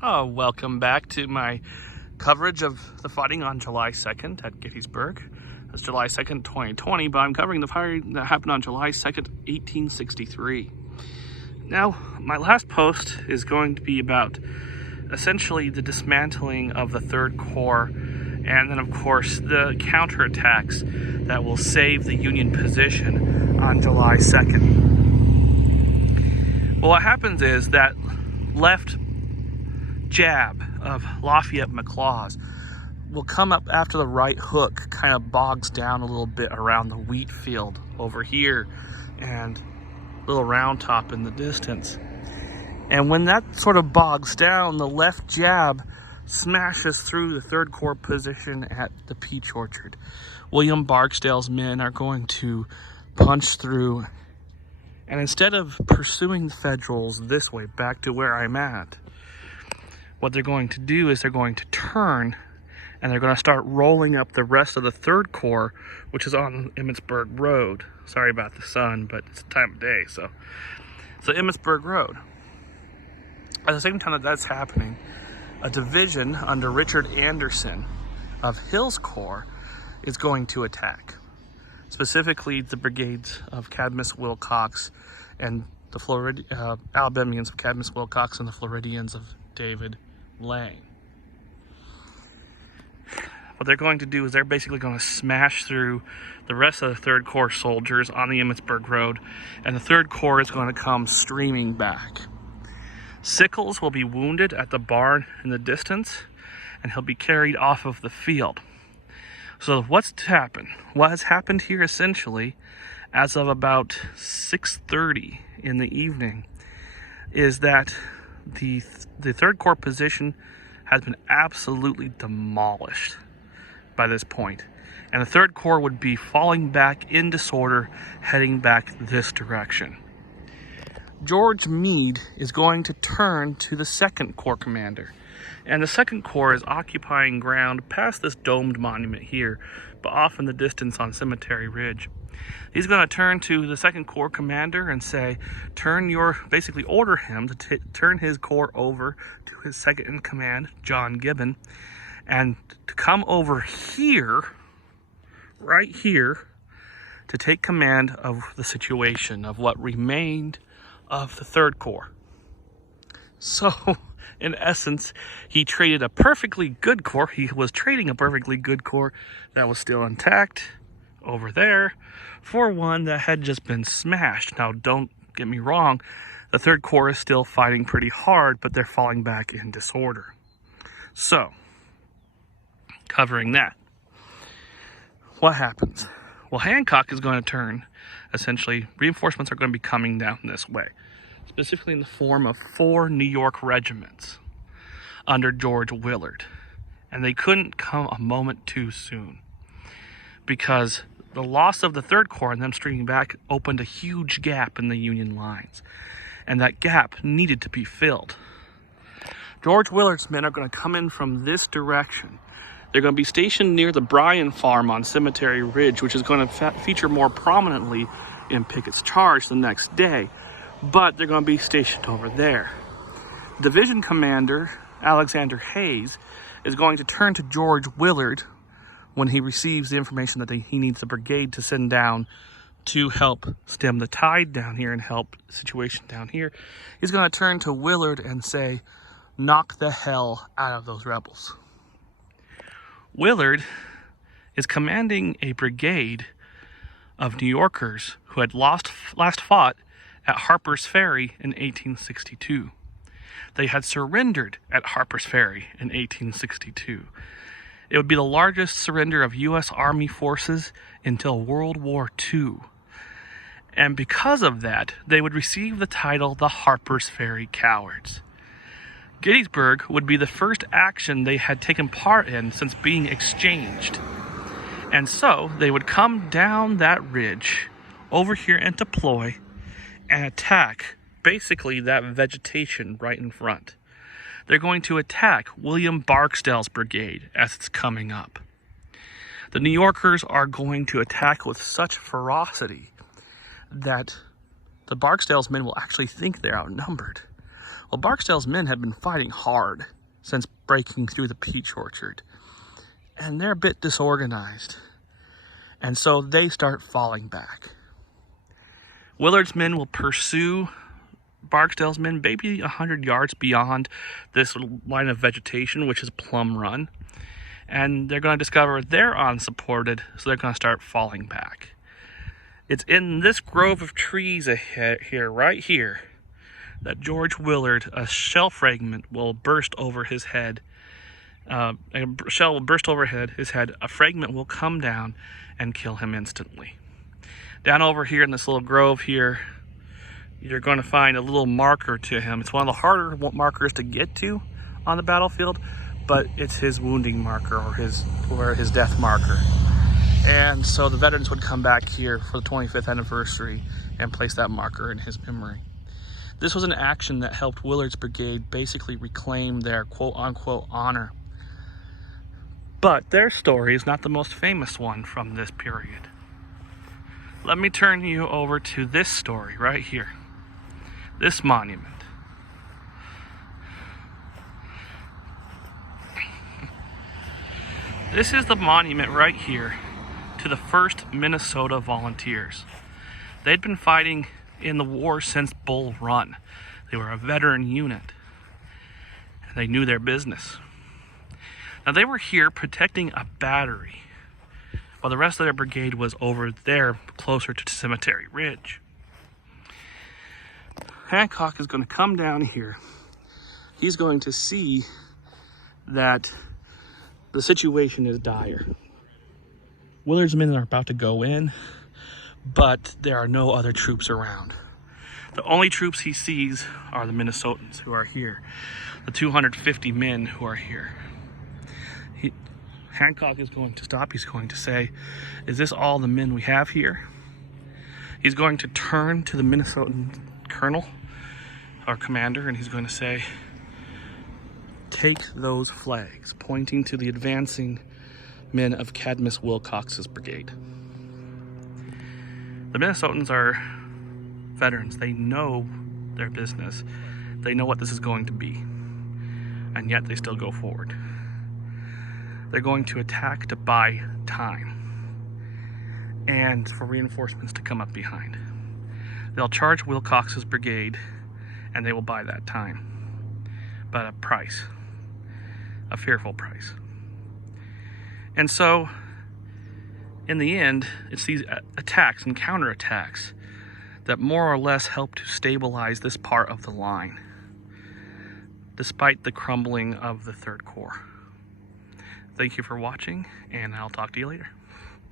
Welcome back to my coverage of the fighting on July 2nd at Gettysburg. It's July 2nd, 2020, but I'm covering the fighting that happened on July 2nd, 1863. Now, my last post is going to be about essentially the dismantling of the Third Corps, and then, of course, the counterattacks that will save the Union position on July 2nd. Well, what happens is that left jab of Lafayette McLaws will come up after the right hook kind of bogs down a little bit around the wheat field over here and little round top in the distance. And when that sort of bogs down, the left jab smashes through the Third Corps position at the Peach Orchard. William Barksdale's men are going to punch through, and instead of pursuing the Federals this way back to where I'm at, what they're going to do is they're going to turn and they're going to start rolling up the rest of the Third Corps, which is on Emmitsburg Road. Sorry about the sun, but it's the time of day, so Emmitsburg Road. At the same time that that's happening, a division under Richard Anderson of Hill's Corps is going to attack. Specifically, the brigades of Cadmus Wilcox and the Alabamians of Cadmus Wilcox and the Floridians of David Lane. What they're going to do is they're basically going to smash through the rest of the Third Corps soldiers on the Emmitsburg Road, and the Third Corps is going to come streaming back. Sickles will be wounded at the barn in the distance, and he'll be carried off of the field. So what's happened? What has happened here essentially, as of about 6:30 in the evening, is that the Third Corps position has been absolutely demolished by this point. And the Third Corps would be falling back in disorder, heading back this direction. George Meade is going to turn to the Second Corps commander. And the Second Corps is occupying ground past this domed monument here, but off in the distance on Cemetery Ridge. He's going to turn to the Second Corps commander and say, basically order him to turn his corps over to his second in command, John Gibbon, and to come over here, right here, to take command of the situation, of what remained of the Third Corps. So, in essence, he traded a perfectly good corps. He was trading a perfectly good corps that was still intact over there for one that had just been smashed. Now, don't get me wrong, the Third Corps is still fighting pretty hard, but they're falling back in disorder. So, covering that, what happens? Well, Hancock is going to turn. Essentially, reinforcements are going to be coming down this way, specifically in the form of 4 New York regiments under George Willard. And they couldn't come a moment too soon, because the loss of the Third Corps and them streaming back opened a huge gap in the Union lines. And that gap needed to be filled. George Willard's men are going to come in from this direction. They're going to be stationed near the Bryan Farm on Cemetery Ridge, which is going to feature more prominently in Pickett's charge the next day. But they're going to be stationed over there. Division Commander Alexander Hayes is going to turn to George Willard when he receives the information that he needs the brigade to send down to help stem the tide down here and help the situation down here. He's going to turn to Willard and say, knock the hell out of those rebels. Willard is commanding a brigade of New Yorkers who had last fought at Harper's Ferry in 1862. They had surrendered at Harper's Ferry in 1862. It would be the largest surrender of U.S. Army forces until World War II. And because of that, they would receive the title the Harper's Ferry Cowards. Gettysburg would be the first action they had taken part in since being exchanged. And so they would come down that ridge over here and deploy and attack basically that vegetation right in front. They're going to attack William Barksdale's brigade as it's coming up. The New Yorkers are going to attack with such ferocity that the Barksdale's men will actually think they're outnumbered. Well, Barksdale's men have been fighting hard since breaking through the peach orchard, and they're a bit disorganized, and so they start falling back. Willard's men will pursue Barksdale's men maybe 100 yards beyond this line of vegetation, which is Plum Run, and they're going to discover they're unsupported, so they're going to start falling back. It's in this grove of trees ahead here, right here, that George Willard, a shell fragment will burst over his head. A shell will burst over his head. A fragment will come down and kill him instantly. Down over here in this little grove here, you're going to find a little marker to him. It's one of the harder markers to get to on the battlefield, but it's his wounding marker or his death marker. And so the veterans would come back here for the 25th anniversary and place that marker in his memory. This was an action that helped Willard's brigade basically reclaim their quote-unquote honor. But their story is not the most famous one from this period. Let me turn you over to this story right here. This monument. This is the monument right here to the 1st Minnesota Volunteers. They'd been fighting in the war since Bull Run. They were a veteran unit. They knew their business. Now they were here protecting a battery, while the rest of their brigade was over there closer to Cemetery Ridge. Hancock is going to come down here. He's going to see that the situation is dire. Willard's men are about to go in, but there are no other troops around. The only troops he sees are the Minnesotans who are here, the 250 men who are here. Hancock is going to stop. He's going to say, "Is this all the men we have here?" He's going to turn to the Minnesotan colonel or commander, and he's going to say, "Take those flags," pointing to the advancing men of Cadmus Wilcox's brigade. The Minnesotans are veterans. They know their business. They know what this is going to be. And yet they still go forward. They're going to attack to buy time and for reinforcements to come up behind. They'll charge Wilcox's brigade and they will buy that time. But at a price. A fearful price. And so, in the end, it's these attacks and counterattacks that more or less help to stabilize this part of the line, despite the crumbling of the Third Corps. Thank you for watching, and I'll talk to you later.